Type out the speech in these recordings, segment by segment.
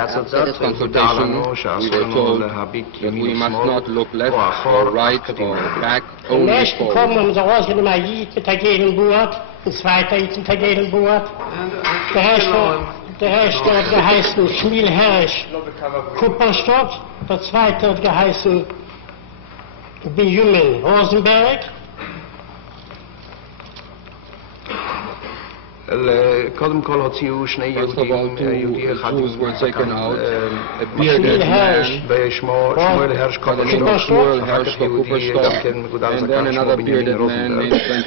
After this consultation, we were told that we must not look left or right or back, only forward. Kommer så har skulle man gitt tageren boat, en zweiter gitt tageren boat. Der erste hat geheißen Schmielherrsch Kupperstock, der zweite hat geheißen Benjamin Rosenberg. קודם כל הוציאו שני יהודי אחד שמואל הרש שמואל הרש קופרשטוק, אחר כך יהודי גם כן מגודל זקן שמו בנימין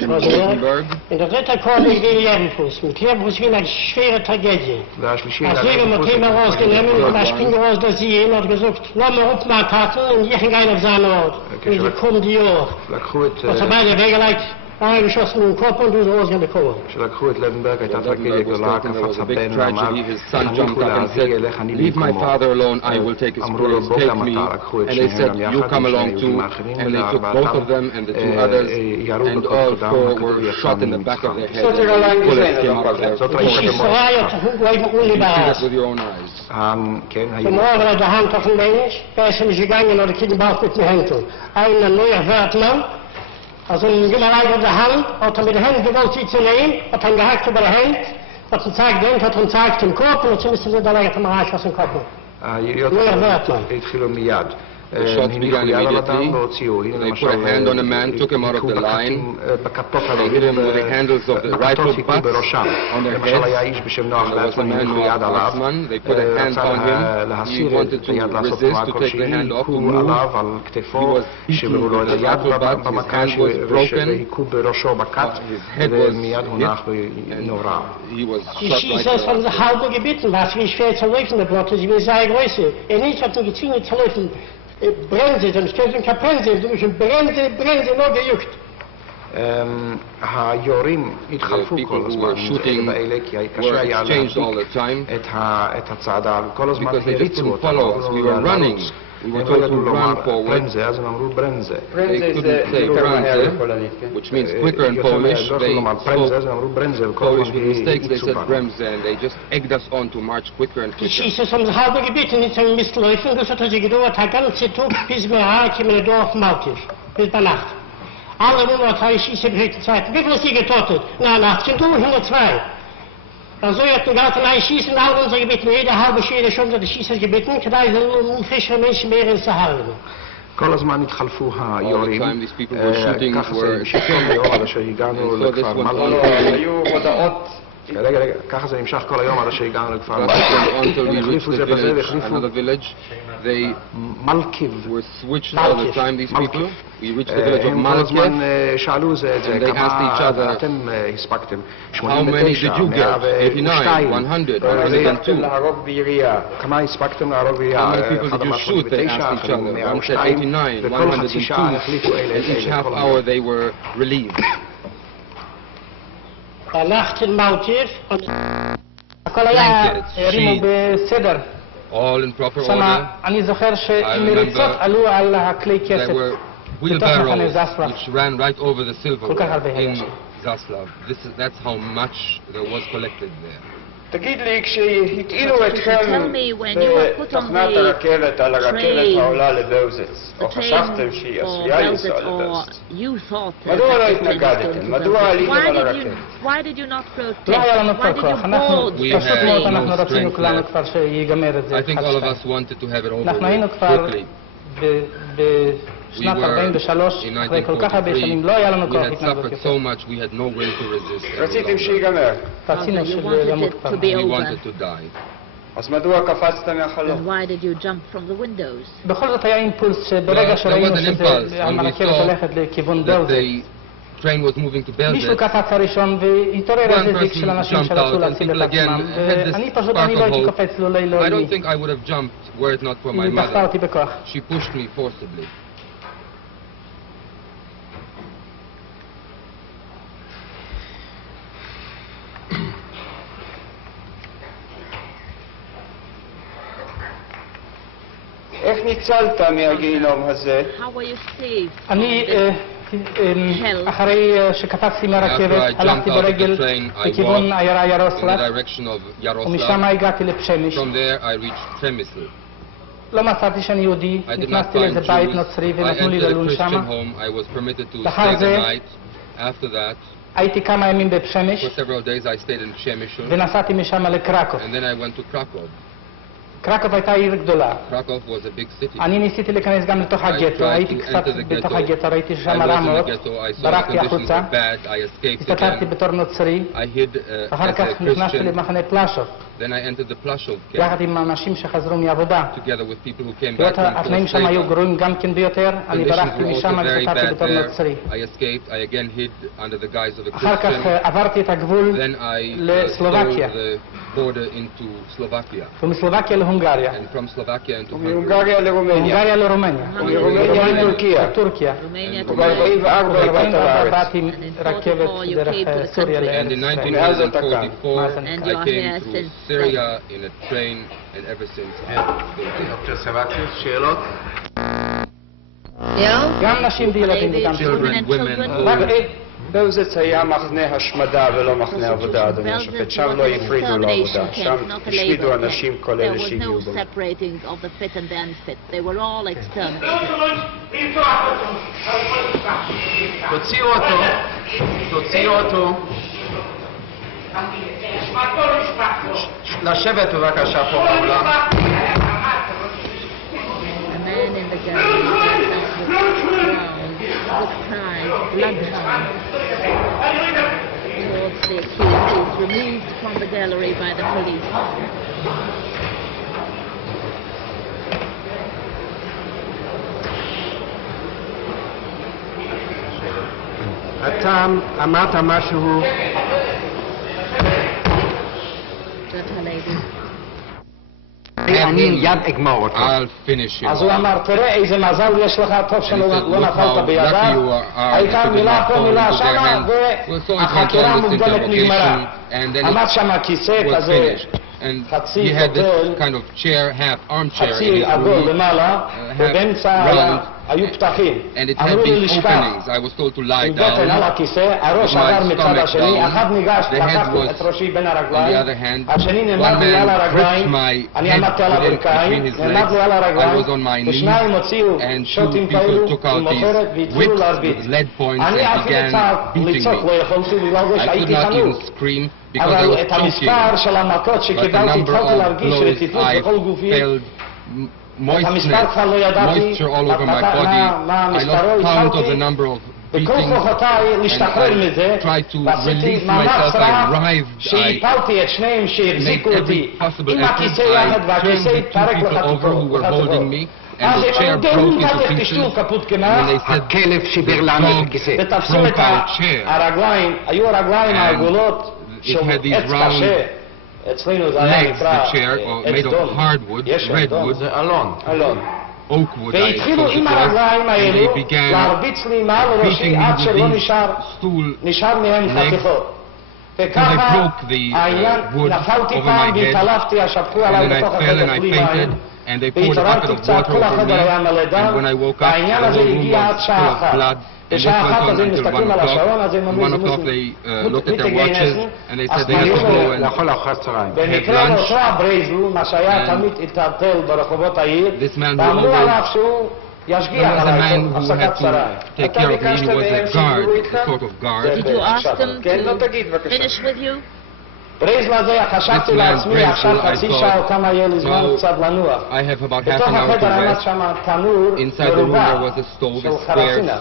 רוזנברג. In der dritte Konig wie Jerichus. Mit Jerichus wie eine schwere Tragödie. Als wir mit ihm rausgenommen und ich bin raus, dass sie ihn hat gesagt, lass mir auf meine Taten und ich gehe auf seine Ort. Und sie kommen die Jahr. Was er beide weggelegt, eingeschossen in den Kopf und du rausgekommen. שלקחו את לנדברג הייתה טרגדיה גדולה, קפץ הבן ואמר, leave my father alone, I will take his place, take me. And they said, you come along too. And they took both of them and the two others, and all four were shot in the back of their head. Bullets came out of their forehead. With your own eyes. Vanmorgen uit de hand van een mens, bij zijn gegangen naar de kinderbouw met mijn Händen. Een neuer Wertmann, als een Gimmerleiter der Hand, hat mit der Hand gewollt sie zu nehmen, hat gehackt über die Hand, hat gezeigt den, hat gezeigt den Kopf, und so müssen sie da leider vom Reich aus dem Kopf. Neuer Wertmann. התחילו מיד. The shots began immediately. They put a hand on a man, took him out of the line. They hit him with the handles of the rifle butts on their heads. There was a man who was Weizmann. They put a hand on him. He wanted to resist, to take the hand off, to move. He was hit with the rifle butt. His hand was broken. His head was hit, and he was Die shot Schießer right von in the der Haube gebeten, was wie schwer zu laufen, der Blotte, sie will sehr größer. Nicht hat nur gezwungen zu laufen. Bremse, dann stellt ein Kapense, du musst Bremse, nur gejuckt. היורים התחלפו כל הזמן באלה, כי קשה היה להדביק את הצעדה, כל הזמן הריצו אותנו, We were told to run forward. ברנזה, אז הם אמרו ברנזה. They couldn't say bremse, which means quicker in Polish. They spoke Polish with mistakes. They said bremse, and they just egged us on to march quicker and Die quicker. Schießer haben sich halbe gebeten, nicht zum Mistläufen, das hat sich gedauert, der ganze Tag, bis wir in den Dorf Maltisch, bis bei Nacht. Alle Monate haben die Schießer gekriegt, Zeit. Wie viel ist sie getötet? Na, Nacht, sind 102. Also hat den ganzen ein Schießen, alle unsere gebeten, jede halbe Stunde schon die Schießer gebeten, כדאי unfrische Menschen mehr ins Sahara. כל הזמן התחלפו היורים, ככה זה נמשך כל היום עד אשר הגענו לכפר מלכה. רגע, ככה זה נמשך כל היום עד אשר הגענו לכפר מלכה. הם החליפו זה בזה והחליפו מלכיב. הם כל הזמן שאלו זה את זה, כמה אתם הספקתם? 89, 102, להרוג בעירייה. כמה הספקתם להרוג בעירייה? אחד אמר 89, אחד 102, וכל חצי שעה החליפו אלה. בנחת של מלכיב, הכל היה הרימו בסדר. שמה, אני זוכר שמריצות עלו על הכלי כסף בתוך מחנה זסלב. כל כך הרבה היה. That's how much there was collected there. תגיד לי, כשהטעינו אתכם בתחנת הרכבת על הרכבת העולה לבאוזץ, או חשבתם שהיא עשויה לנסוע לבאוזץ, מדוע לא התנגדתם? מדוע עליתם על הרכבת? לא היה לנו כבר כוח, אנחנו פשוט מאוד אנחנו רצינו כולנו כבר שיגמר את זה. אנחנו היינו כבר בשנת 43, אחרי כל כך הרבה שנים, לא היה לנו כוח התנגדות יותר. רציתם שיגמר. רצינו שימות כבר. אז מדוע קפצתם מהחלום? בכל זאת היה אימפולס שברגע שראינו שהרכבת הולכת לכיוון באוזץ, מישהו קפץ הראשון והתעורר איזה זיק של אנשים שרצו להציל את עצמם, ואני פשוט לא הייתי קופץ לולי לא לי. היא דחתה אותי בכוח. איך ניצלת מהגיהינום הזה? אני אחרי שקפצתי מהרכבת הלכתי ברגל לכיוון העיירה ירוסלב ומשם הגעתי לפשמיש. לא מצאתי שאני יהודי, נכנסתי לאיזה בית נוצרי ונתנו לי ללון שם. לאחר זה הייתי כמה ימים בפשמיש ונסעתי משם לקרקוב. קרקוב הייתה עיר גדולה. Krakow was a big city. אני ניסיתי להיכנס גם לתוך הגטו, הייתי קצת בתוך הגטו, ראיתי שם רמות, ברחתי החוצה, הסתתרתי בתור נוצרי, אחר כך נכנסתי למחנה פלאשוב, יחד עם אנשים שחזרו מעבודה. היות התנאים שם היו גרועים גם כן ביותר, אני ברחתי משם, הסתתרתי בתור נוצרי. אחר כך עברתי את הגבול לסלובקיה. ומסלובקיה להונגריה. מהונגריה לרומניה. מהונגריה לרומניה. ומרומניה לטורקיה. טורקיה. ב-44 באתי עם רכבת דרך סוריה לארץ ישראל. מאז אתה כאן. I came through Syria in a train and ever since. שאלות? גם נשים וילדים וגם Children, women, באוזץ היה מחנה השמדה ולא מחנה עבודה, אדוני השופט. שם לא הפרידו לעבודה. שם השמידו אנשים כל אלה שהגיעו בו. תוציאו אותו. תוציאו אותו. לשבת בבקשה פה באולם. Bloodhound. Towards the accused is removed from the gallery by the police. אתה אמרת משהו? אני מיד אגמור אותו. I'll finish him. אז הוא אמר, תראה איזה מזל יש לך, טוב שלא נפלת בידיו, הייתה מילה פה מילה שמה, והחקירה המוקדמת נגמרה. עמד שם כיסא כזה, חצי גדול, חצי עגול למעלה, ובאמצע היו פתחים. אמרו לי לשכח, עם בטן על הכיסא, הראש עבר מצד השני, אחד ניגש, לקח את ראשי בין הרגליים, השני נעמד לי על הרגליים, אני עמדתי על הברכיים, נעמד לי על הרגליים, ושניים הוציאו שוטים כאלו עם מותרת והתחילו להרביץ. אני אפילו לצעוק לא יכולתי בגלל שהייתי חנוך, אבל את המספר של המכות שקיבלתי התחלתי להרגיש רציפות בכל גופי. את המספר כבר לא ידעתי, מה המספרו התחלתי, בכל כוחותיי להשתחרר מזה, ועשיתי מאמץ רב שהפלתי את שניהם שהחזיקו אותי עם הכיסא יחד, והכיסא התפרק לחתיכות. אז הם אמרו דהים כתך תשתו כפות כמעט, הכלב שיבר לנו את הכיסא. ותפסו את הרגליים, היו הרגליים העגולות של עץ קשה. אצלנו זה היה נקרא עץ דום, יש עץ דום, זה אלון. והתחילו עם הרגליים האלו להרביץ לי מעל ראשי עד שלא נשאר מהם חתיכות. וככה העניין, נפלתי פעם והתעלפתי, השפכו עליי בתוך החדר כלי מים, והתעוררתי קצת, כל החדר היה מלא דם, והעניין הזה הגיע עד שעה אחת. בשעה אחת אז הם מסתכלים על השעון, אז הם אמרו מתגיינסנו, אז פנינו לאכול ארוחת צהריים. במקרה לאותו הברייזל, מה שהיה תמיד התערטל ברחובות העיר, ואמרו עליו שהוא ישגיח עליי הפסקת צהריים. אתה ביקשת מהם שיגורו איתך? Did you ask them to finish with you? ברייזל הזה חשבתי לעצמי עכשיו חצי שעה או כמה יהיה לי זמן קצת לנוח. בתוך החדר עמד שם תנור מרובע של חרסינה.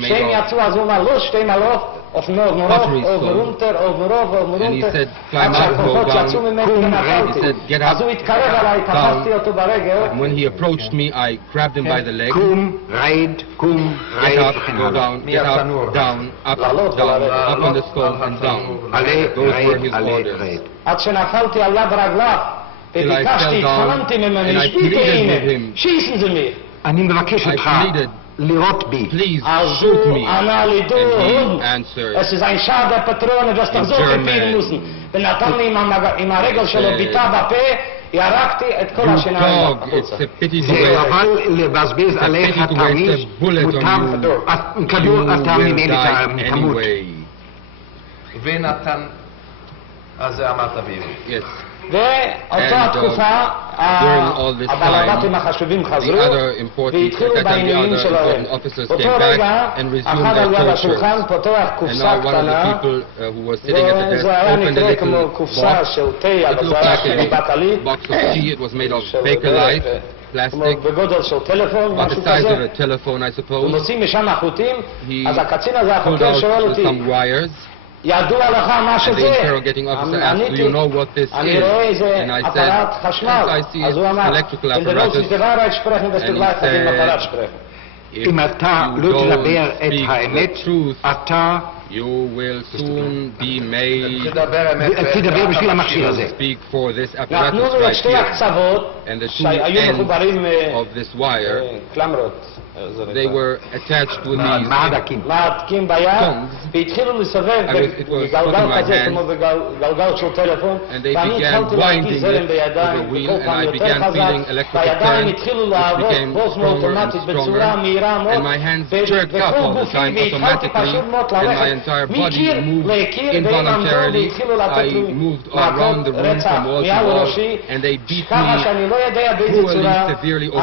שהם יצאו אז הוא אמר לא שתי מלות, או מרוב או מרונטר או מרוב או מרונטר, עד שהכוחות יצאו ממני ונפלתי. אז הוא התקרב עליי, תפסתי אותו ברגל. קום, רייד, קום, רייד וכן הלאה. עלה, רייד. עד שנפלתי על יד רגליו וביקשתי, התחננתי ממנו, שביטה הנה, שיסן זה מי. אני מבקש אותך לירות בי. אז הוא ענה לי, du Hund, es ist ein Schad der Patrone, das doch so gepieden müssen. ונתן לי עם הרגל שלו ביטה בפה, ירקתי את כל השיניים החוצה. זה אבל לבזבז עליך תרמיש, כדור אתה ממני תמות. ונתן, אז זה אמרת בעברית. ואותה תקופה הבעלבתים החשובים חזרו והתחילו בעניינים שלהם. באותו רגע אחד על יד השולחן פותח קופסה קטנה וזה היה נקרא כמו קופסה של תה, אבל זה היה בקלית בגודל של טלפון, משהו כזה, ומוצאים משם החוטים, אז הקצין הזה, החוקר, שואל אותי, ידוע לך מה שזה? עניתי, אני רואה איזה אפלט חשמל, אז הוא אמר, אם אתה לא תדבר את האמת, אתה You will soon be made תדבר בשביל המכשיר הזה. נתנו לו את שתי הקצוות שהיו מחוברים קלמרות. They were attached with these מעדקים ביד והתחילו לסובב בגלגל כזה כמו בגלגל של טלפון ואני התחלתי להרגיש זרם בידיים וכל פעם יותר חזק והידיים התחילו לעבוד באופן אוטומטית בצורה מהירה מאוד וכל גופי והתחלתי פשוט מאוד ללכת מקיר לקיר והם עמדו והתחילו לתת לי מעקות רצח מעל ראשי ככה שאני לא יודע באיזה צורה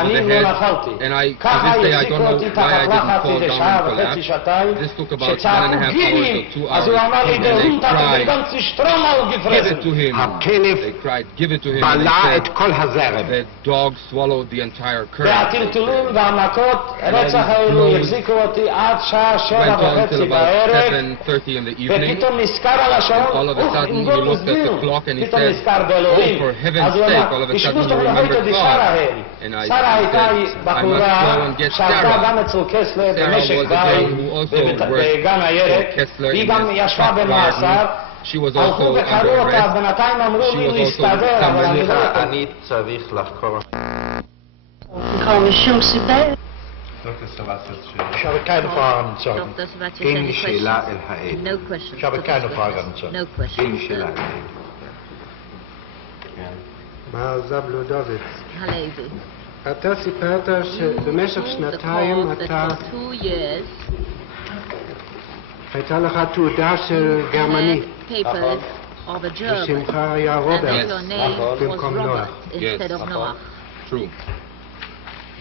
אני לא נפלתי ככה הפסיקו אותי תחת לחץ איזה שעה וחצי שעתיים שצעקו גילים אז הוא אמר לי דהונטה וגם צשטרום על גפרזן הכלב בלע את כל הזרם והטלטולים והמכות רצח האלו החזיקו אותי עד שעה 7:30 בערב ופתאום נזכר על השעון אם לא תסבירו פתאום נזכר באלוהים אז הוא אמר תשמעו שאתם לא הייתם שרה הם שרה הייתה בחורה שעבדה גם אצל קסלר במשק בית בגן הירק והיא גם ישבה במאסר הלכו וקראו אותה בינתיים אמרו לי להסתדר אבל אני לא יכול אני צריך לחקור משום סיבה Ich habe keine Fragen zu sagen. Geen Sheila El Haed. No question. Ich habe keine Fragen zu sagen. No question. Geen Sheila El Haed. מה זבלו דוד? הלוי. אתה סיפרת שבמשך שנתיים אתה הייתה לך תעודה של גרמני. ושמך היה רוברט במקום נוח.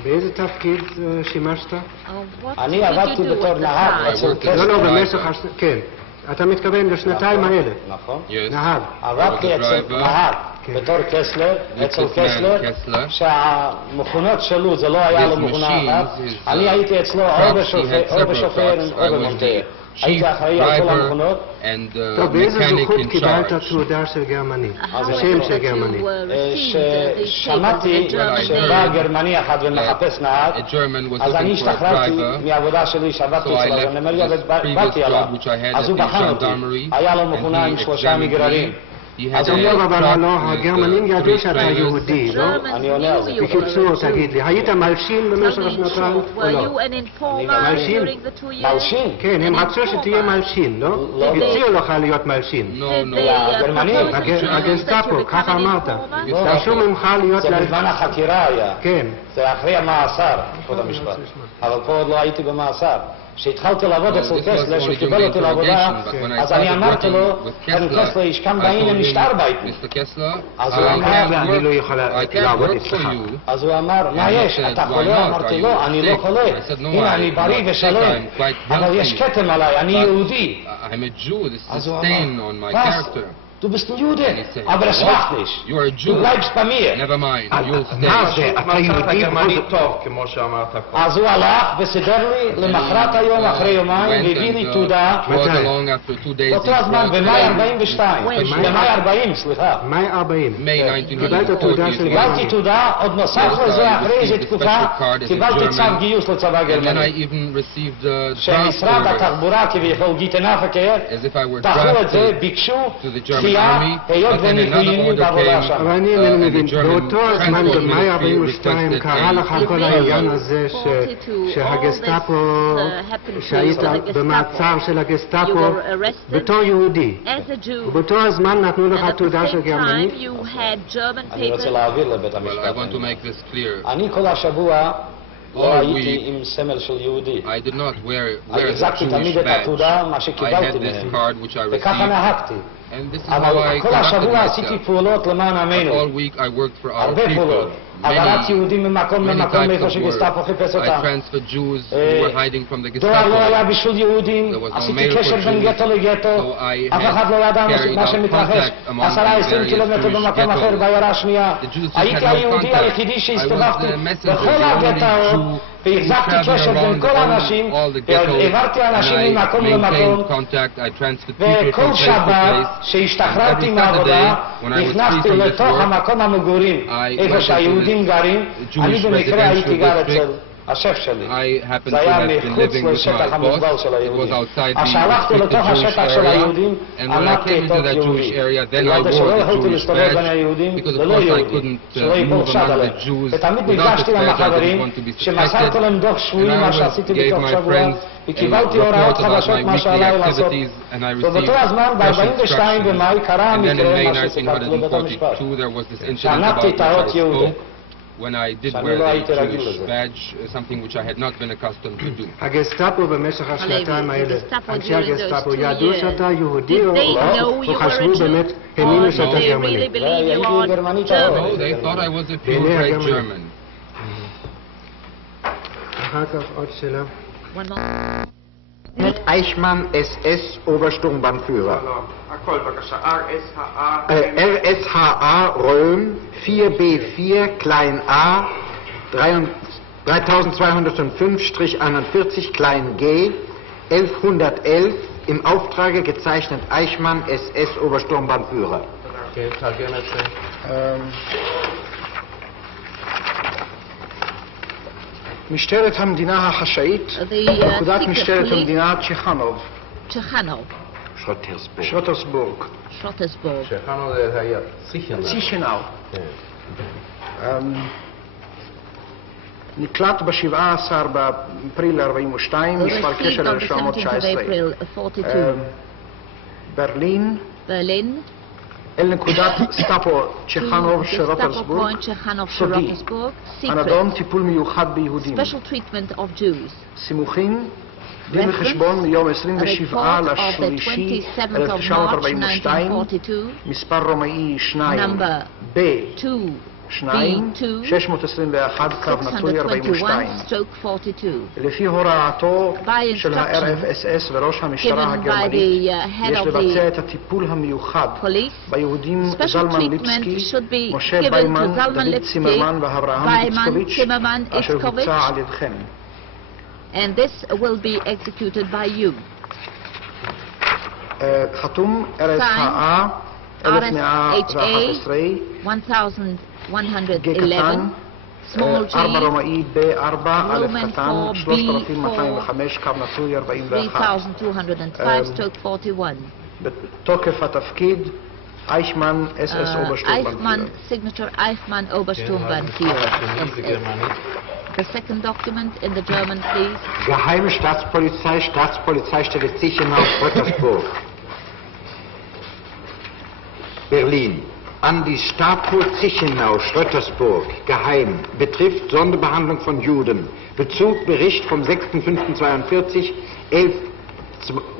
באיזה תפקיד שימשת? אני עבדתי בתור נהג. לא, במשך כן. אתה מתכוון לשנתיים האלה. נכון. נהג. עבדתי אצל נהג בתור קסלר, אצל קסלר, שהמכונות שלו זה לא היה לו מכונה אחת. אני הייתי אצלו או בשופר או במונטר. הייתי אחראי על כל המכונות. טוב, באיזה זכות קיבלת תעודה של גרמני? שם של גרמני. שמעתי שבא גרמני אחד ומחפש נהג, אז אני השתחררתי מהעבודה שלי שעבדתי אצלו, הנמלי באתי עליו, אז הוא בחן אותי, היה לו מכונה עם 3 מגררים. אז אומר אבל הלא, הגרמנים ידעו שאתה יהודי, לא? אני עונה על זה. בקיצור, תגיד לי, היית מלשין במשך השנתיים או לא? מלשין? מלשין? כן, הם רצו שתהיה מלשין, לא? הציעו לך להיות מלשין. הגרמנים? הגסטאפו, ככה אמרת. דרשו ממך להיות... זה בזמן החקירה היה. כן. זה אחרי המאסר, כבוד המשפט. אבל פה עוד לא הייתי במאסר. כשהתחלתי לעבוד אצל קסלר, שקיבל אותי לעבודה, אז אני אמרתי לו, כאן קסלר ישכם בעניין משטר בייטן. אז הוא אמר, אני לא יכול לעבוד אצלך. אז הוא אמר, מה יש? אתה חולה? אמרתי לו, אני לא חולה. הנה, אני בריא ושלם, אבל יש כתם עליי, אני יהודי. אז הוא אמר, Du bist ein Jude, aber es macht nicht. Du bleibst bei mir. Never mind, you'll stay. מה זה? אתה יהודי טוב, כמו שאמרת. אז הוא הלך וסידר לי למחרת היום, אחרי יומיים, והביא לי תעודה. אותו הזמן, במאי 42. במאי 40, סליחה. מאי 40. קיבלת תעודה של גרמני. קיבלתי תעודה, עוד נוסף לזה, אחרי איזו תקופה, קיבלתי צו גיוס לצבא גרמני. שמשרד התחבורה, כביכול גיטן אפקר, דחו את זה, ביקשו, היות וניגויים בעבודה שם. אבל אני אינני מבין, באותו הזמן במאי 42 קרה לך כל העניין הזה שהגסטאפו, שהיית במעצר של הגסטאפו בתור יהודי. ובאותו הזמן נתנו לך תעודה של גרמני. אני רוצה להעביר לבית המשפט. אני כל השבוע לא הייתי עם סמל של יהודי. אני החזקתי תמיד את התעודה, מה שקיבלתי מהם. וככה נהגתי. אבל כל השבוע עשיתי פעולות למען עמנו. הרבה פעולות. העברת יהודים ממקום למקום מאיפה שגסטאפו חיפש אותם. דואר לא היה בשביל יהודים, עשיתי קשר בין גטו לגטו, אף אחד לא ידע מה שמתרחש. 10-20 קילומטר במקום אחר בעיירה השנייה. הייתי היהודי היחידי שהסתובבתי בכל הגטאות והחזקתי קשר בין כל האנשים, והעברתי אנשים ממקום למקום, וכל שבת שהשתחררתי מהעבודה נכנסתי לתוך המקום המגורים איפה שהיהודים גרים. אני במקרה הייתי גר אצל השף שלי, זה היה מחוץ לשטח המוגבל של היהודים. אז שהלכתי לתוך השטח של היהודים, עמדתי איתו יהודי. בגלל שלא יכולתי להסתובב בין היהודים ללא יהודים, שלא ייפול חשד עליהם. ותמיד נפגשתי עם החברים, שמסרתי להם דוח שבועי מה שעשיתי בתוך שבוע, וקיבלתי הוראות חדשות מה שעליי לעשות. ובאותו הזמן, ב-42 במאי, קרה המקרה מה שסיפרתי לבית המשפט. שענקתי את האות יהודי. When I did wear the Jewish badge, something which I had not been accustomed to do. הגסטאפו במשך השנתיים האלה, אנשי הגסטאפו ידעו שאתה יהודי או לא, או חשבו באמת, האמינו שאתה גרמני? No, they thought I was a purebred German. אחר כך עוד שאלה. Mit Eichmann SS Obersturmbannführer. RSHA Röhm 4B4 klein a 3205-41 klein g 1111 im Auftrage gezeichnet Eichmann SS Obersturmbannführer. משטרת המדינה החשאית, פקודת משטרת המדינה צ'חנוב. שוטרסבורג. צ'חנוב זה היה צישנאו. נקלט ב-17 באפריל 42, מספר קשר 1919. ברלין. אל נקודת סטאפו צ'חנוב של רוטרסבורג, סודי, הנדון טיפול מיוחד ביהודים. סימוכין, דין וחשבון מיום 27 לשלישי 1942, מספר רומאי 2, ב 2, 621 קו נטוי 42. לפי הוראתו של ה-RFSS וראש המשטרה הגרמנית, יש לבצע את הטיפול המיוחד ביהודים זלמן ליפסקי, משה ביימן, דוד צימרמן ואברהם איצקוביץ', אשר הוצע על ידכם. And this will be executed by you. חתום RSHA 1111 1111 small g 4 רומאי ב4 א' קטן 3205 קו נטוי 41 3205/41. בתוקף התפקיד אייכמן SS Eichmann signature Eichmann Obersturmbannführer. The second document in the German, please. Geheime Staatspolizei, Staatspolizeistelle Zichenau, Rottersburg. Berlin. An die Stapo Zichenau, Schröttersburg, geheim, betrifft Sonderbehandlung von Juden. Bezug Bericht vom 6.5.42, 11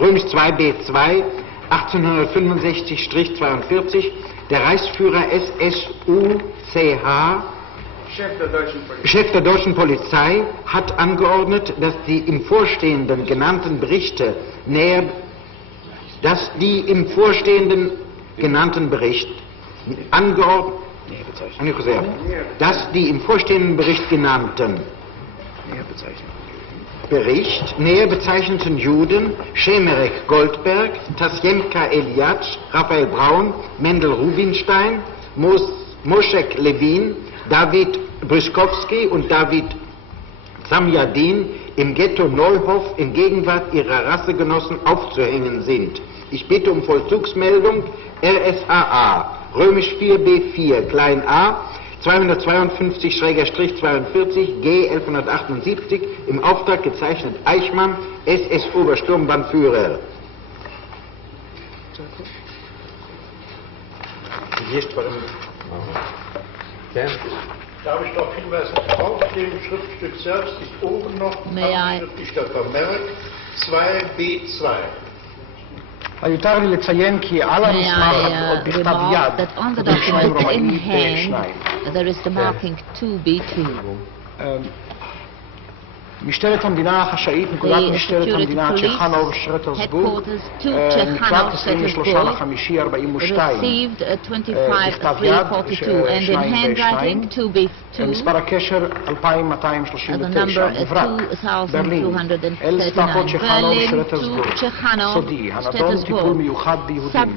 Römisch 2b2, 1865-42, der Reichsführer SSUCH, Chef der deutschen Polizei, hat angeordnet, dass die im Vorstehenden genannten Bericht genannten Bericht näher bezeichneten Juden Schemerek Goldberg, Tasjemka Eliatsch, Raphael Braun, Mendel Rubinstein, Moshek Levin, David Bryskowski und David Zamjadin im Ghetto Neuhof in Gegenwart ihrer Rassegenossen aufzuhängen sind. Ich bitte um Vollzugsmeldung RSAA, römisch 4b4, klein a, 252-42, G 1178, im Auftrag gezeichnet Eichmann, SS Obersturmbannführer. Darf ich darauf hinweisen, auf dem Schriftstück selbst ist oben noch schriftlich der Vermerk 2b2. יותר לי לציין כי על המסמך בכתב יד, בשניים רומאי בשניים. משטרת המדינה החשאית, נקודת משטרת המדינה צ'חנוב שרטרסבורג, מקלט 23/5/42, בכתב יד, 2 ב-2, מספר הקשר 2239, מברק, ברלין, אל סטאפות צ'חנוב שרטרסבורג, סודי, הנדון טיפול מיוחד ביהודים.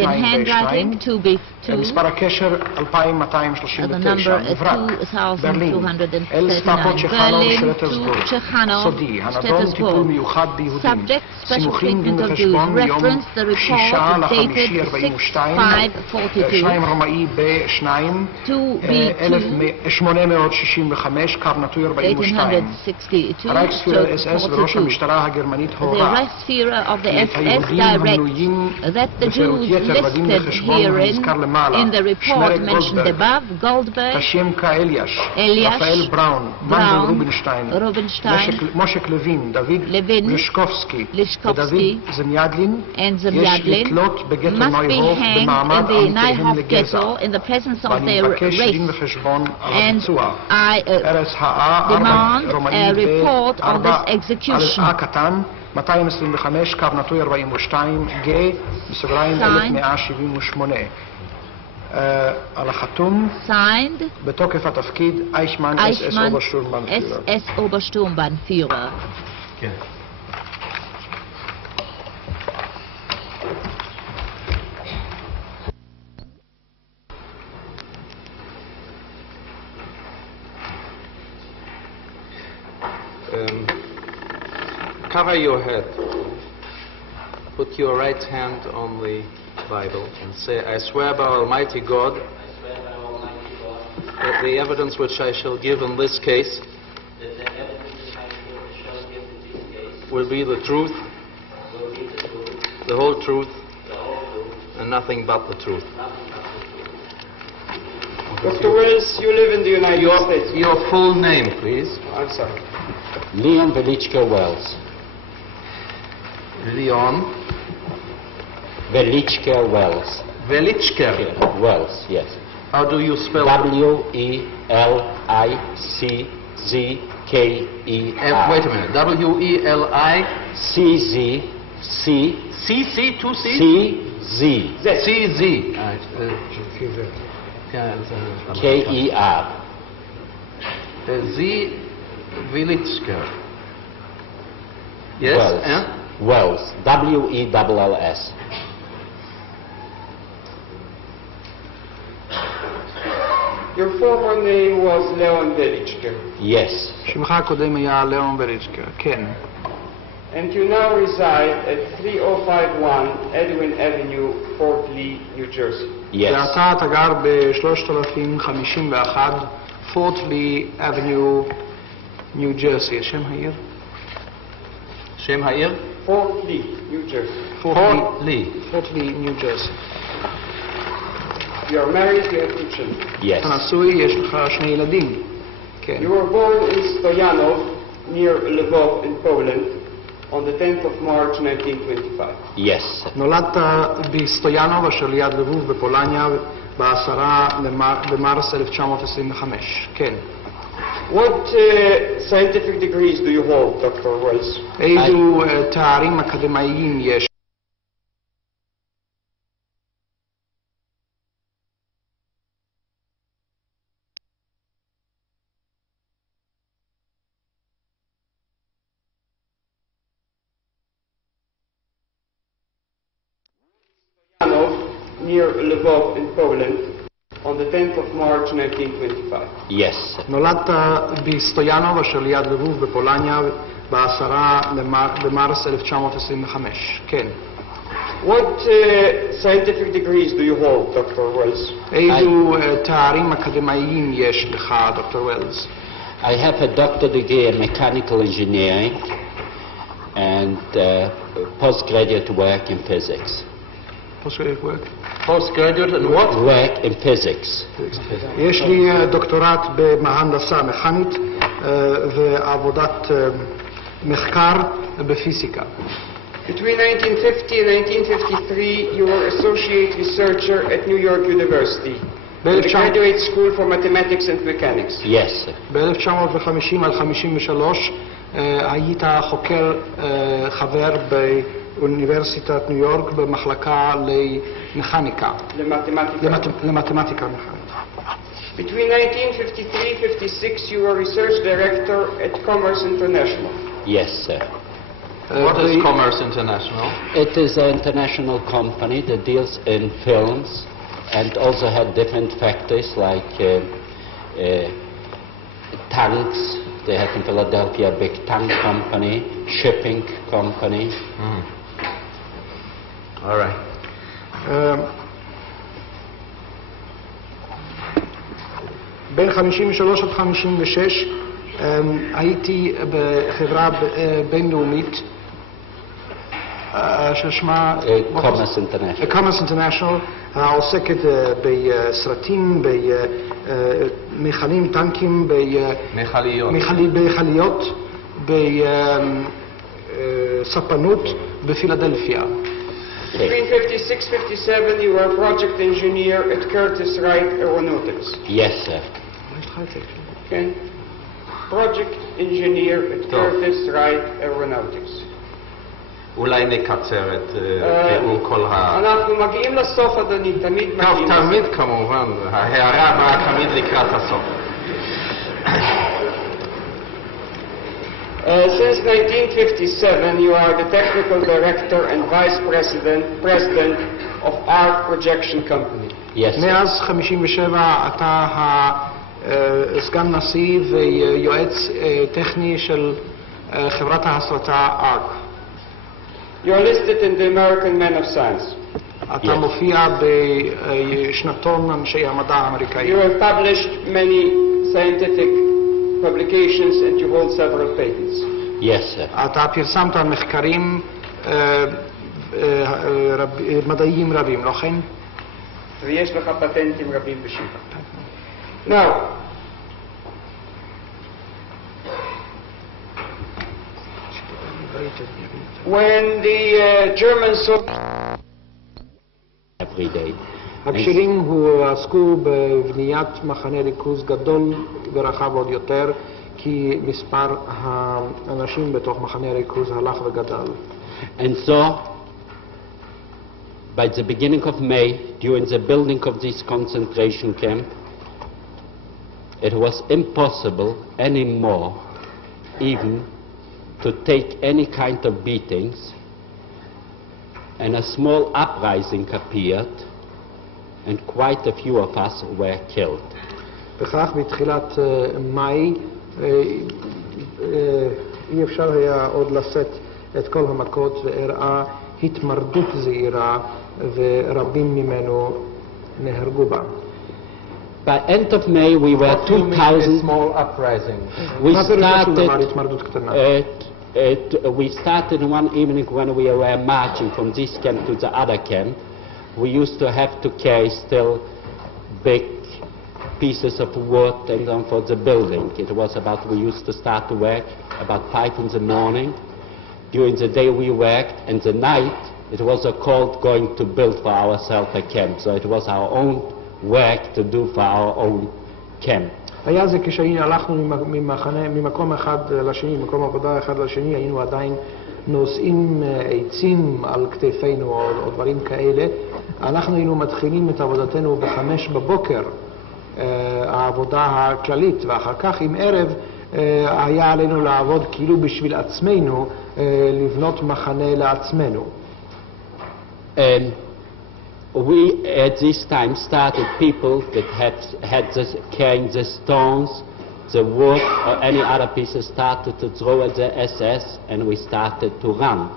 In handwriting, 2B2. מספר הקשר 2239, מברק, ברלין, אל סטאפות צ'חנוב שרטרסבורג, סודי, הנדון טיפול מיוחד ביהודים. סימוכים דין וחשבון מיום 6/5/42, 2 רומאי ב-2, 1865, קו נטוי 42. הרייכספירר אס-אס וראש המשטרה הגרמנית הורה את היהודים המנויים בפירוט יתר בדין וחשבון הנזכר למעלה, שמרק גולדברג, קשימקה אליאש, רפאל בראון, מנדל רובינשטיין, מושק לוין, דוד לשקובסקי ודוד זניאדלין, יש לתלות בגטו נויהוף במעמד עמיתיהם לגזע, ואני מבקש דין וחשבון על הביצוע. ארס ה-A, רומאי ב-4, א קטן, 225, קו נטוי 42, ג' בסוגריים 1178. על החתום, בתוקף התפקיד, אייכמן אס-אס אוברשטורמבנפירר. אס-אס אוברשטורמבנפירר. כן. Cover your head. Put your right hand on the Bible and say, I swear by Almighty God that the evidence which I shall give in this case will be the truth, the whole truth, and nothing but the truth. Dr. Wells, you live in the United States. Your full name, please. I'm sorry. Leon Velichka Wells. Leon Velichka Wells. Velichka Wells, yes. How do you spell W-E-L-I-C-Z-K-E-R. Wait a minute. W-E-L-I C-Z C-C, 2 C? C-Z C-Z. K-E-R. Z Velichka. Yes? Wells. Wells. W-E-L-L-S. Your former name was Leon Velichka. Yes. שמך הקודם היה ליאון וליצ'קה, כן. And you now reside at 3051 Edwin Avenue, Fort Lee, New Jersey. Yes. ואתה גר ב-3051 פורט לי אבניו, ניו ג'רסי. השם העיר? שם העיר? Fort Lee, New Jersey. פורט לי, ניו ג'רסי. You are married, you have 2 children. Yes. אתה נשוי, יש לך 2 ילדים. כן. You were born in Stoyanov, near Lvov in Poland, on the 10th of March 1925. Yes. נולדת בסטויאנוב, אשר ליד לבוב בפולניה, ב-10 במרס 1925. כן. What scientific degrees do you hold, Dr. Wells? איזו תארים אקדמיים יש? Near Lvov in Poland, on the 10th of March 1925. Yes. נולדת בסטויאנוב, אשר ליד לבוב בפולניה, ב-10 במרס 1925. כן. What scientific degrees do you hold, Dr. Wells? איזו תארים אקדמיים יש לך, Dr. Wells? I have a doctorate degree in mechanical engineering and postgraduate work in physics. Postgraduate work? Postgraduate in what? Work in physics. יש לי דוקטורט בהנדסה מכנית ועבודת מחקר בפיזיקה. Between 1950 and 1953, you were associate researcher at New York University, the graduate school for mathematics and mechanics. Yes. ב-1950 עד 53 היית חוקר חבר באוניברסיטת ניו יורק במחלקה למכניקה. למתמטיקה מכנית. Between 1953-56, you were research director at Commerce International. Yes, sir. What is Commerce International? It is an international company that deals in films and also had different factories like tanks. They had in Philadelphia a big tank company, shipping company. All right. בין 53 עד 56 הייתי בחברה בינלאומית ששמה Commerce International. Commerce International העוסקת בסרטים, במכלים, טנקים, בחליות, בספנות בפילדלפיה. Between 56-57, you were a project engineer at Curtiss Wright Aeronautics. Yes, sir. Okay. Project engineer at Curtiss Wright Aeronautics. אולי נקצר את תיאור כל אנחנו מגיעים לסוף, אדוני, תמיד מגיעים. טוב, תמיד כמובן, ההערה באה תמיד לקראת הסוף. Since 1957, you are the technical director and vice president of Arc Projection Company. Yes, sir. מאז 57 אתה סגן נשיא ויועץ טכני של חברת ההסרטה ARC. You are listed in the American Men of Science. אתה מופיע בשנתון אנשי המדע האמריקאי. You have published many scientific publications and you hold several patents. Yes, sir. אתה פרסמת מחקרים מדעיים רבים, לא כן? ויש לך פטנטים רבים בשיבה. Now, when the Germans saw every day. הקשירים עסקו בבניית מחנה ריכוז גדול ורחב עוד יותר, כי מספר האנשים בתוך מחנה הריכוז הלך וגדל. And so, by the beginning of May, during the building of this concentration camp, it was impossible anymore even to take any kind of beatings, and a small uprising appeared, and quite a few of us were killed. בכך בתחילת מאי אי אפשר היה עוד לשאת את כל המכות ואירעה התמרדות זהירה ורבים ממנו נהרגו בה. By end of May we were 2,000. Small uprising. We started one evening when we were marching from this camp to the other camp. We used to have to carry still big pieces of wood and then for the building. It was about, we used to start to work about 5 in the morning. During the day we worked, and the night it was a call going to build for ourselves a camp. So it was our own work to do for our own camp. היה זה כשהלכנו ממקום אחד לשני, ממקום עבודה אחד לשני, היינו עדיין נושאים עצים על כתפינו או דברים כאלה. אנחנו היינו מתחילים את עבודתנו ב5 בבוקר, העבודה הכללית, ואחר כך עם ערב היה עלינו לעבוד כאילו בשביל עצמנו, לבנות מחנה לעצמנו. We at this time started people that had this, carrying the stones, the wood or any other pieces started to throw at the SS, and we started to run.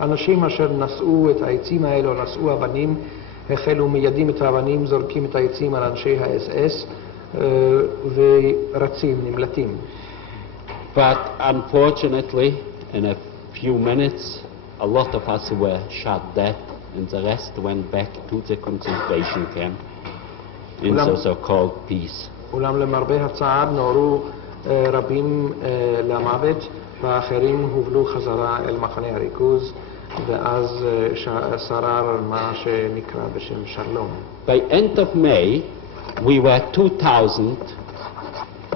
אנשים אשר נשאו את העצים האלה או נשאו אבנים החלו מיידים את האבנים, זורקים את העצים על אנשי ה-SS ורצים, נמלטים. But unfortunately, in a few minutes, a lot of us were shot dead, and the rest went back to the concentration camp in the so-called peace. אולם למרבה הצער נורו רבים למוות, והאחרים הובלו חזרה אל מחנה הריכוז, ואז שרר מה שנקרא בשם שלום. By end of May, we were 2,000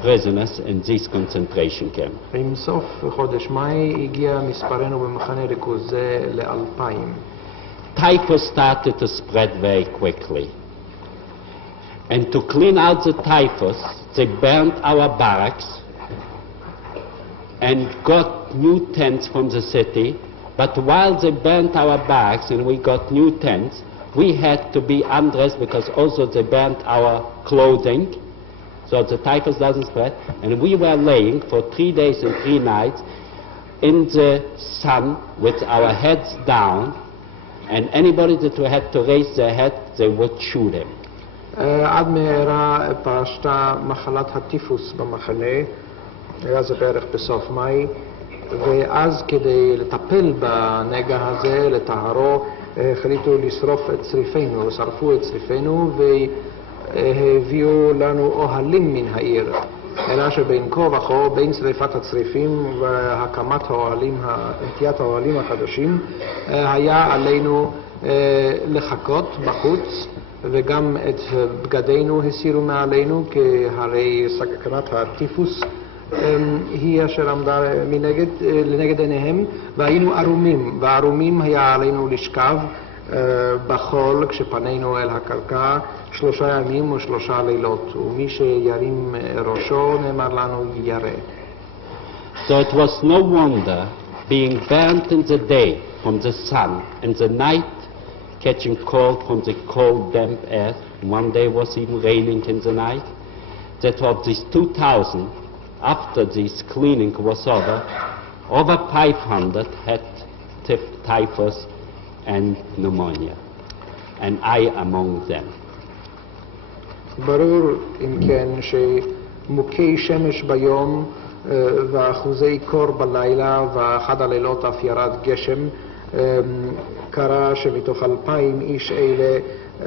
prisoners in this concentration camp. עם סוף חודש מאי הגיע מספרנו במחנה ריכוז זה ל-2,000. Typhus started to spread very quickly. And to clean out the typhus, they burned our barracks and got new tents from the city. But while they burned our barracks and we got new tents, we had to be undressed because also they burned our clothing, so the typhus doesn't spread. And we were laying for 3 days and 3 nights in the sun with our heads down, and anybody that had to raise their head, they would shoot him. עד מהרה פרשתה מחלת הטיפוס במחנה, היה זה בערך בסוף מאי, ואז כדי לטפל בנגע הזה, לטהרו, החליטו לשרוף את צריפינו, שרפו את צריפינו והביאו לנו אוהלים מן העיר. אלא שבין כה וכה, בין שריפת הצריפים והקמת האוהלים, נטיית האוהלים החדשים, היה עלינו לחכות בחוץ, וגם את בגדינו הסירו מעלינו, כי הרי סכנת הטיפוס היא אשר עמדה לנגד עיניהם, והיינו ערומים, והערומים היה עלינו לשכב בחול כשפנינו אל הקרקע 3 ימים ו3 לילות, ומי שירים ראשו נאמר לנו ירא. So it was no wonder being burnt in the day from the sun and the night catching cold from the cold damp air. One day was even raining in the night. That of these 2,000, after this cleaning was over 500 had typhus and pneumonia, and I among them. ברור אם כן שמוכי שמש ביום ואחוזי קור בלילה, ואחד הלילות אף ירד גשם, קרה שמתוך 2,000 איש אלה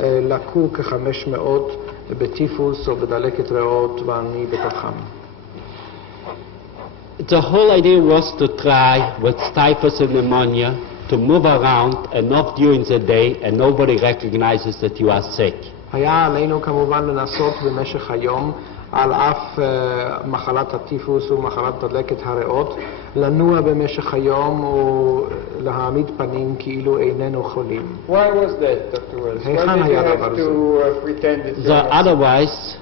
לקו כ500 בטיפוס או בדלקת ריאות, ואני בתוכם. The whole idea was to try with typhus and pneumonia to move around enough during the day and nobody recognizes that you are sick. היה עלינו כמובן לנסות במשך היום, על אף מחלת הטיפוס ומחלת דלקת הריאות, לנוע במשך היום ולהעמיד פנים כאילו איננו חולים. Why was that, Dr. Wells? Why did you have to pretend that you were otherwise,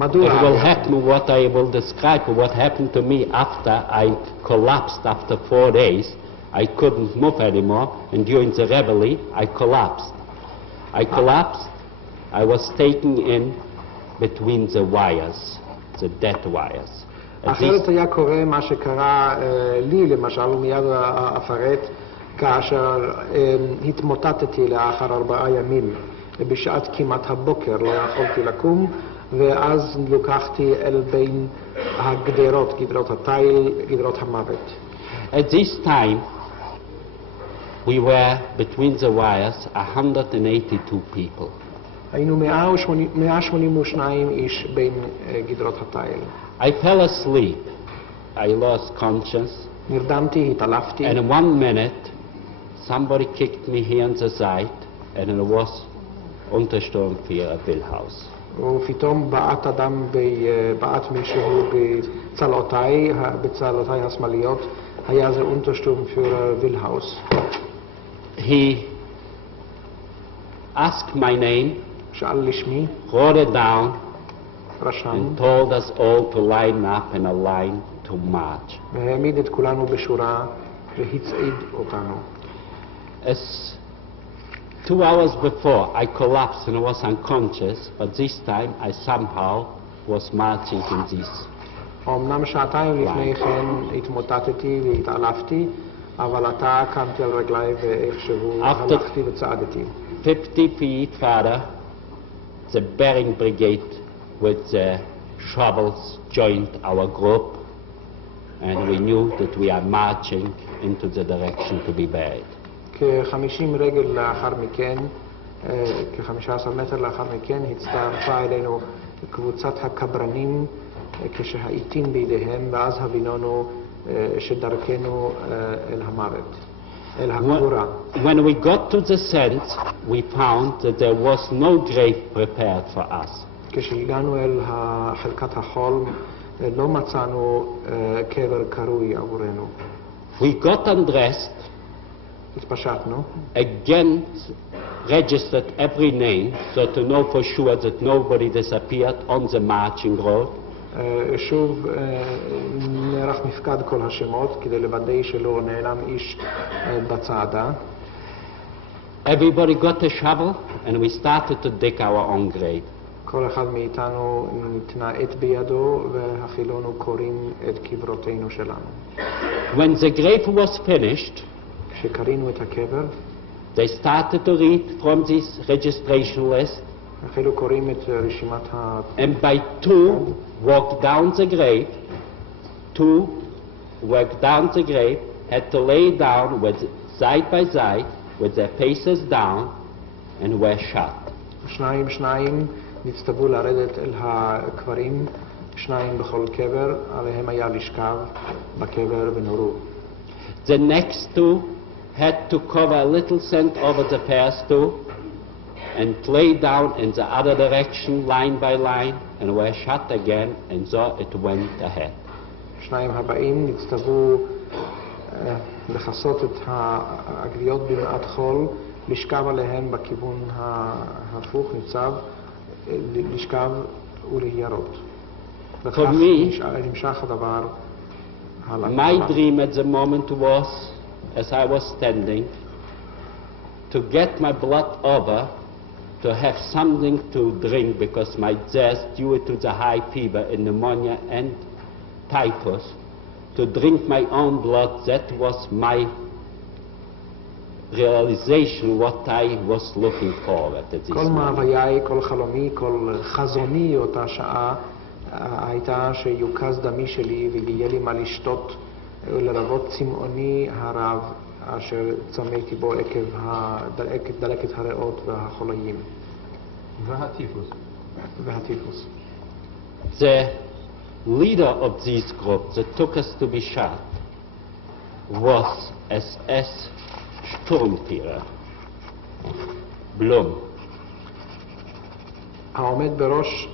it will happen what I will describe, what happened to me after I collapsed after 4 days. I couldn't move anymore, and during the reveille, I collapsed. I was taken in between the wires, the dead wires. אחרת היה קורה מה שקרה לי, למשל, ומיד אפרט, כאשר התמוטטתי לאחר 4 ימים, בשעת כמעט הבוקר לא יכולתי לקום, ואז לוקחתי אל בין הגדרות, גדרות התיל, גדרות המוות. At this time, we were between the wires 182 people. היינו 182 איש בין גדרות התיל. I fell asleep. I lost conscience. נרדמתי, התעלפתי. And in 1 minute, somebody kicked me here on the side, and it was Untersturm für Wilhaus. ופתאום בעט אדם, בעט מישהו בצלעותיי השמאליות, היה זה Untersturm für Wilhaus. He asked my name, שאל לשמי, wrote it down, רשם, and told us all to line up in a line to march. והעמיד את כולנו בשורה והצעיד אותנו. As 2 hours before, I collapsed and I was unconscious, but this time I somehow was marching in this. אמנם 2 שעתיים לפני כן התמוטטתי והתעלפתי, אבל עתה קמתי על רגליי ואיכשהו הלכתי וצעדתי. 50 feet further, the Bering Brigade with the shovels joined our group, and we knew that we are marching into the direction to be buried. כ-50 רגל לאחר מכן, כ-15 מטר לאחר מכן, הצטרפה אלינו קבוצת הקברנים כשהעיתים בידיהם, ואז הבינונו שדרכנו אל המוות, אל הקבורה. When we got to the tent, we found that there was no grave prepared for us. כשהגענו אל חלקת החול, לא מצאנו קבר קרוי עבורנו. We got undressed, התפשטנו, again registered every name so to know for sure that nobody disappeared on the marching road. שוב נערך מפקד כל השמות כדי לוודא שלא נעלם איש בצעדה. Everybody got a shovel and we started to dig our own grave. כל אחד מאיתנו ניתנה עת בידו והחילונו קוראים את קברותינו שלנו. When the grave was finished, כשקרינו את הקבר, they started to read from this registration list. החלו קוראים את רשימת And by two walked down the grave, had to lay down with side by side with their faces down and were shot. שניים נצטוו לרדת אל הקברים, שניים בכל קבר, עליהם היה לשכב בקבר ונורו. The next two had to cover a little sand over the first two and lay down in the other direction line by line and were shot again, and so it went ahead. שניים הבאים נצטוו לחסות את הגוויות במעט חול, לשכב עליהם בכיוון ההפוך, ניצב, לשכב ולהירות. For me, נמשך הדבר הלאה. my dream at the moment was, as I was standing, to get my blood over, to have something to drink, because my death, due to the high fever and pneumonia and typhus, to drink my own blood, that was my realization, what I was looking forward at this כל מאוויי, כל חלומי, כל חזוני אותה שעה הייתה שיוקז דמי שלי ויהיה לי מה לשתות לרבות צמאוני הרב אשר צמאתי בו עקב דלקת הריאות והחוליים. והטיפוס. The leader of this group that took us to be shot was SS Sturmführer Blum. העומד בראש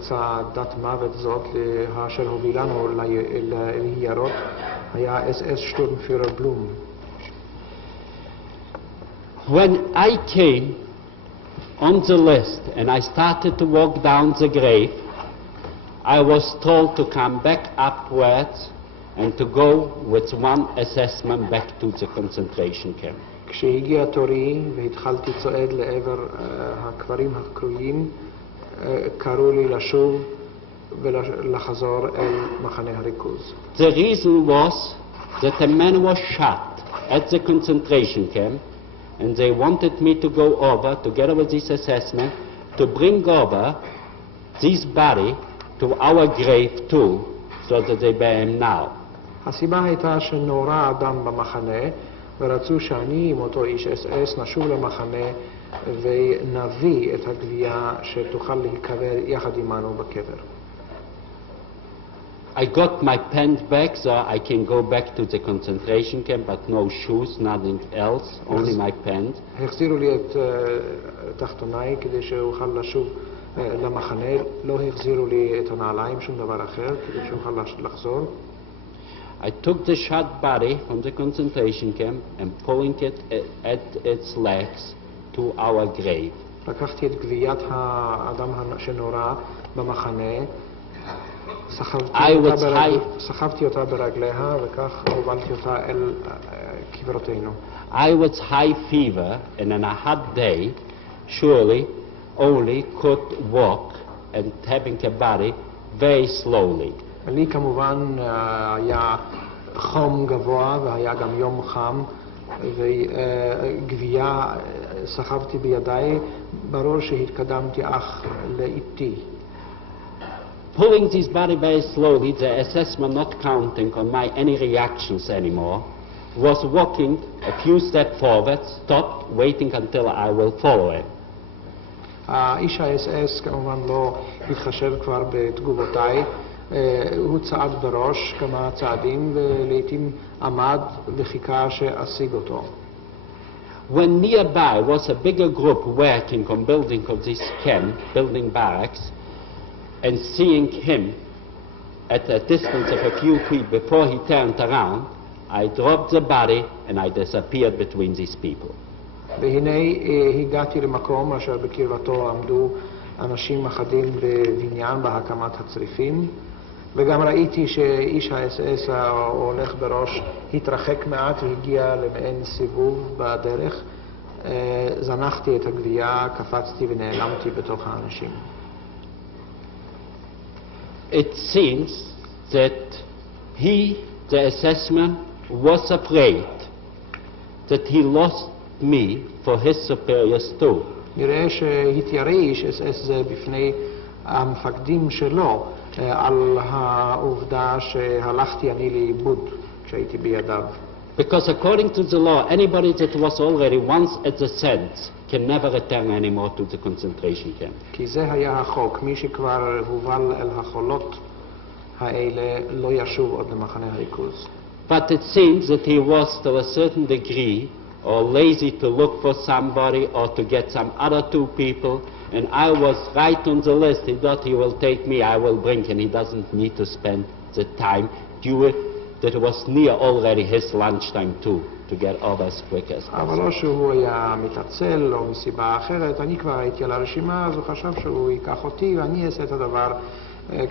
צעדת מוות זאת אשר הובילנו להיארות היה SS Sturmführer Blum. When I came on the list and I started to walk down the grave, I was told to come back upwards and to go with one assessment back to the concentration camp. כשהגיע תורי והתחלתי צועד לעבר הקברים הקרויים, קראו לי לשוב ולחזור אל מחנה הריכוז. The reason was that a man was shot at the concentration camp, and they wanted me to go over, together with this assessment, to bring over this body to our grave too, so that they bury him now. הסיבה הייתה שנורה אדם במחנה, ורצו שאני עם אותו איש SS נשוב למחנה ונביא את הגבייה שתוכל להיקבר יחד עמנו בקבר. I got my pants back so I can go back to the concentration camp, but no shoes, nothing else, only my pants. החזירו לי את תחתוניי כדי שאוכל לשוב למחנה, לא החזירו לי את הנעליים, שום דבר אחר, כדי שאוכל לחזור. I took the shot body from the concentration camp and pulling it at its legs to our grave. לקחתי את גוויית האדם שנורה במחנה, סחבתי אותה ברגליה וכך הובלתי אותה אל קברותינו. I was high fever and on a hot day surely only could walk and having a body very slowly. לי כמובן היה חום גבוה והיה גם יום חם וגבייה סחבתי בידיי, ברור שהתקדמתי אך לאיטי. Pulling this body very slowly, the assessment not counting on my any reactions anymore, was walking a few steps forward, stopped, waiting until I will follow him. איש ה-SS כמובן לא התחשב כבר בתגובותיי, הוא צעד בראש כמה צעדים ולעיתים עמד וחיכה שאשיג אותו. When nearby was a bigger group working on building of this camp, building barracks, and seeing him at a distance of a few feet before he turned around, I dropped the body and I disappeared between these people. והנה הגעתי למקום אשר בקרבתו עמדו אנשים אחדים בבניין בהקמת הצריפים, וגם ראיתי שאיש ה-SS ההולך בראש התרחק מעט והגיע למעין סיבוב בדרך. זנחתי את הגבייה, קפצתי ונעלמתי בתוך האנשים. It seems that he, the assessment, was afraid that he lost me for his superiors too. נראה שהתיירא איש SS זה בפני המפקדים שלו על העובדה שהלכתי אני לאיבוד כשהייתי בידיו. Because according to the law, anybody that was already once at the sense can never return anymore to the concentration camp. כי זה היה החוק, מי שכבר הובל אל החולות האלה לא ישוב עוד למחנה הריכוז. But it seems that he was to a certain degree or lazy to look for somebody or to get some other two people, and I was right on the list. He thought he will take me, I will bring, and he doesn't need to spend the time due that was near already his lunchtime too, to get over as quick as possible. אבל לא שהוא היה מתעצל או מסיבה אחרת, אני כבר הייתי על הרשימה, אז הוא חשב שהוא ייקח אותי ואני אעשה את הדבר.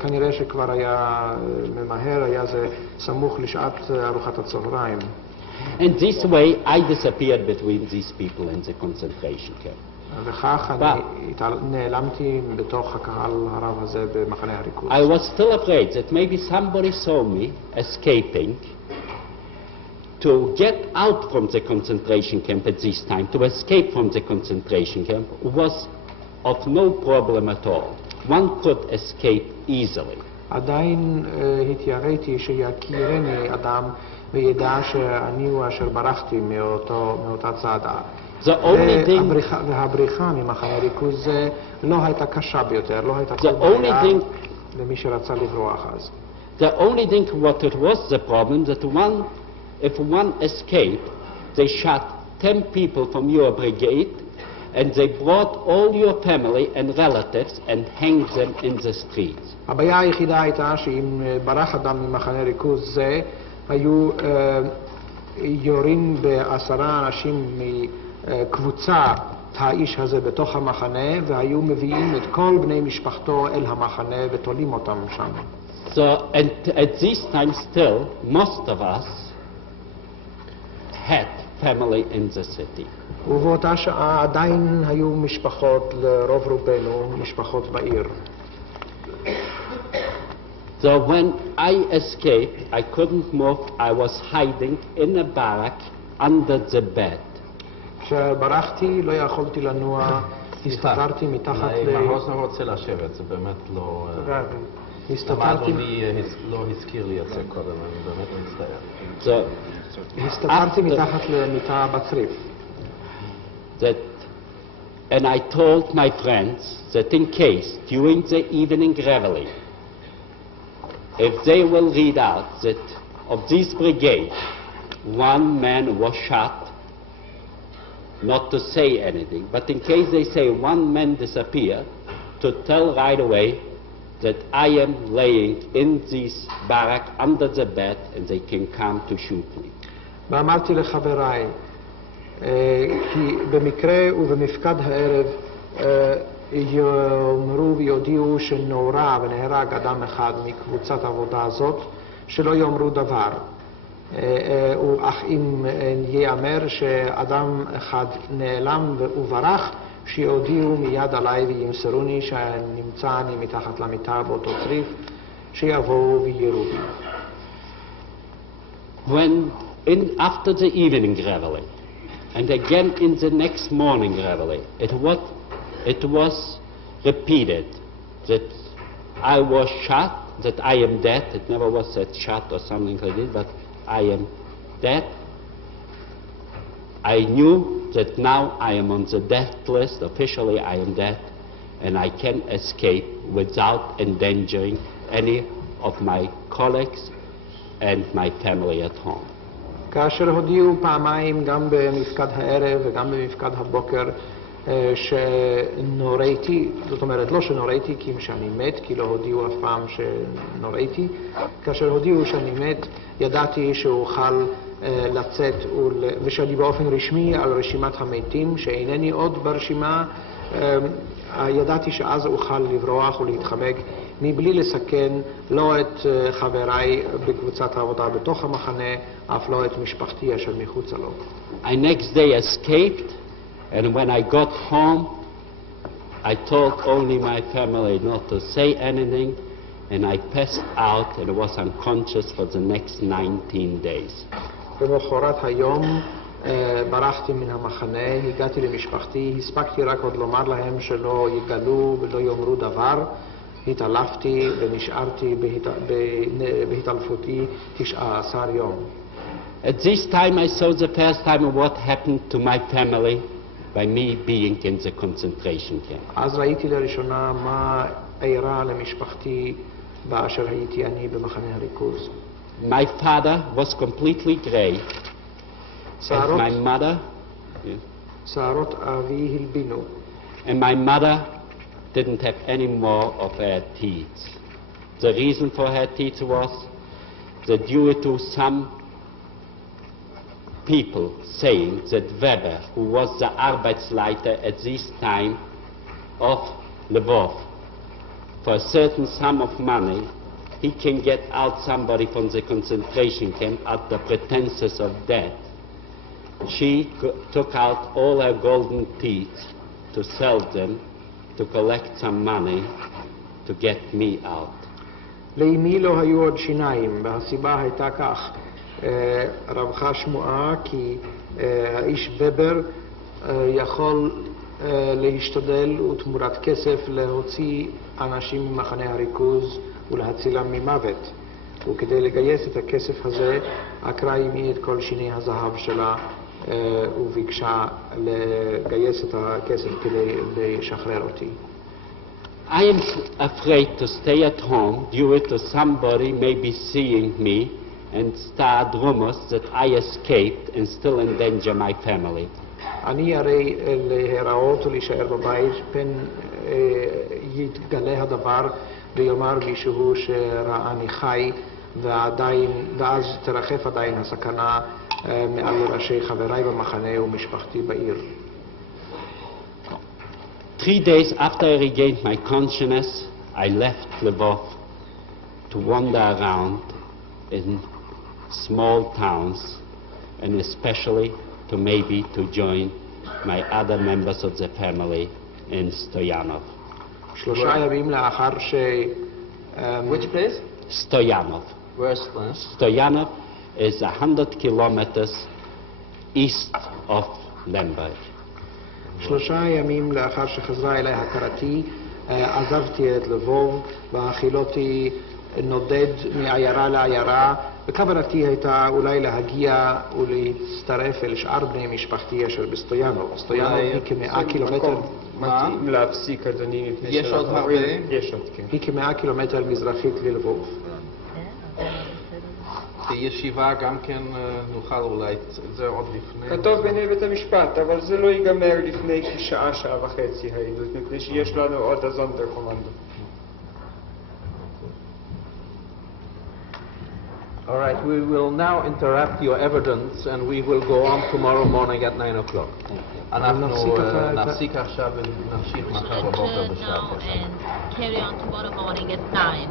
כנראה שכבר היה ממהר, היה זה סמוך לשעת ארוחת הצהריים. And this way I disappeared between these people in the concentration camp. וכך אני נעלמתי בתוך הקהל הרב הזה במחנה הריכוז. I was still afraid that maybe somebody saw me escaping. To get out from the concentration camp at this time, to escape from the concentration camp, was of no problem at all. One could escape easily. עדיין התייראתי שיכירני אדם וידע שאני הוא אשר ברחתי מאותה צעדה. והבריחה ממחנה ריכוז לא הייתה קשה ביותר, לא הייתה כל בעיה למי שרצה לברוח אז. The only thing what it was the problem that if one escaped, they shot 10 people from your brigade and they brought all your family and relatives and hanged them in the streets. הבעיה היחידה הייתה שאם ברח אדם ממחנה ריכוז זה, היו יורים ב10 אנשים מקבוצת האיש הזה בתוך המחנה, והיו מביאים את כל בני משפחתו אל המחנה ותולים אותם שם. So at this time still, most of us had family in the city. ובאותה שעה עדיין היו משפחות, לרוב רובנו, משפחות בעיר. So when I escaped, I couldn't move. I was hiding in a barrack under the bed. כשברחתי לא יכולתי לנוע, הסתתרתי מתחת מעוז לא רוצה לשבת, זה באמת לא... למה אדוני לא הזכיר לי את זה קודם, אני באמת מצטער. הסתתרתי מתחת למיטה בצריף. And I told my friends that in case during the evening reveille, if they will read out that of this brigade, one man was shot, not to say anything, but in case they say one man disappeared, to tell right away that I am laying in this barrack under the bed and they can come to shoot me. ואמרתי לחבריי, כי במקרה ובמפקד הערב יאמרו ויודיעו שנורא ונהרג אדם אחד מקבוצת העבודה הזאת, שלא יאמרו דבר. אך אם ייאמר שאדם אחד נעלם וברח, שיודיעו מיד עליי וימסרוני שנמצא אני מתחת למיטה באותו צריף, שיבואו ויראו בי. After the evening reveille, and again in the next morning reveille, it was repeated that I was shot, that I am dead. It never was said shot or something like this, but I am dead. I knew that now I am on the death list. Officially I am dead, and I can escape without endangering any of my colleagues and my family at home. כאשר הודיעו פעמיים, גם במפקד הערב וגם במפקד הבוקר, שנוריתי, זאת אומרת לא שנוריתי כי שאני מת, כי לא הודיעו אף פעם שנוריתי. כאשר הודיעו שאני מת, ידעתי שאוכל לצאת ושאני באופן רשמי על רשימת המתים, שאינני עוד ברשימה. ידעתי שאז אוכל לברוח ולהתחמק מבלי לסכן לא את חבריי בקבוצת העבודה בתוך המחנה, אף לא את משפחתי אשר מחוצה לו. I next day escaped, and when I got home, I told only my family not to say anything, and I passed out and was unconscious for the next 19 days. במחרת היום ברחתי מן המחנה, הגעתי למשפחתי, הספקתי רק עוד לומר להם שלא יגלו ולא יאמרו דבר. התעלפתי ונשארתי בהתעלפותי 19 יום. At this time I saw the first time of what happened to my family by me being in the concentration camp. אז ראיתי לראשונה מה אירע למשפחתי באשר הייתי אני במחנה הריכוז. My father was completely gray, and my mother, שערות אבי הלבינו. And my mother didn't have any more of her teeth. The reason for her teeth was that due to some people saying that Weber, who was the Arbeitsleiter at this time of Lvov, for a certain sum of money, he can get out somebody from the concentration camp at the pretenses of death. She took out all her golden teeth to sell them, to collect some money, to get me out. לאמי לא היו עוד שיניים, והסיבה הייתה כך. רווחה שמועה כי האיש ובר יכול להשתדל ותמורת כסף להוציא אנשים ממחנה הריכוז ולהצילם ממוות. וכדי לגייס את הכסף הזה, עקרה אמי את כל שיני הזהב שלה וביקשה לגייס את הכסף כדי לשחרר אותי. I am afraid to stay at home due to somebody maybe seeing me and start rumors that I escaped and still endanger my family. אני הרי להיראות ולהישאר בבית, פן יתגלה הדבר ויאמר מישהו שראני חי, ואז תרחף עדיין הסכנה מעל ראשי חבריי במחנה ומשפחתי בעיר. 3 days after I regained my consciousness, I left Lvov to wander around in small towns, and especially to maybe to join my other members of the family in Stoyanov. 3 ימים לאחר Which place? Stoyanov. Where's that? Stoyanov is 100 kilometers east of Lemberg. 3 ימים לאחר שחזרה אליי הכרתי, עזבתי את לבוב והחילותי נודד מעיירה לעיירה, וכוונתי הייתה אולי להגיע ולהצטרף אל שאר בני משפחתי אשר בסטויאנוב. סטויאנוב היא כ100 קילומטר... מתאים להפסיק, אדוני, מפני יש עוד הרבה? יש עוד, כן. היא כ100 קילומטר מזרחית ללבוב. בישיבה גם כן נוכל אולי, זה עוד לפני. כתוב בעיני בית המשפט, אבל זה לא ייגמר לפני כשעה, שעה וחצי העדות, מפני שיש לנו עוד הזונדר קומנדו. All right, we will now interrupt your evidence and we will go on tomorrow morning at 9 o'clock. אנחנו נפסיק עכשיו ונמשיך מחר בבוקר בשעה 9. Carry on tomorrow morning at 9.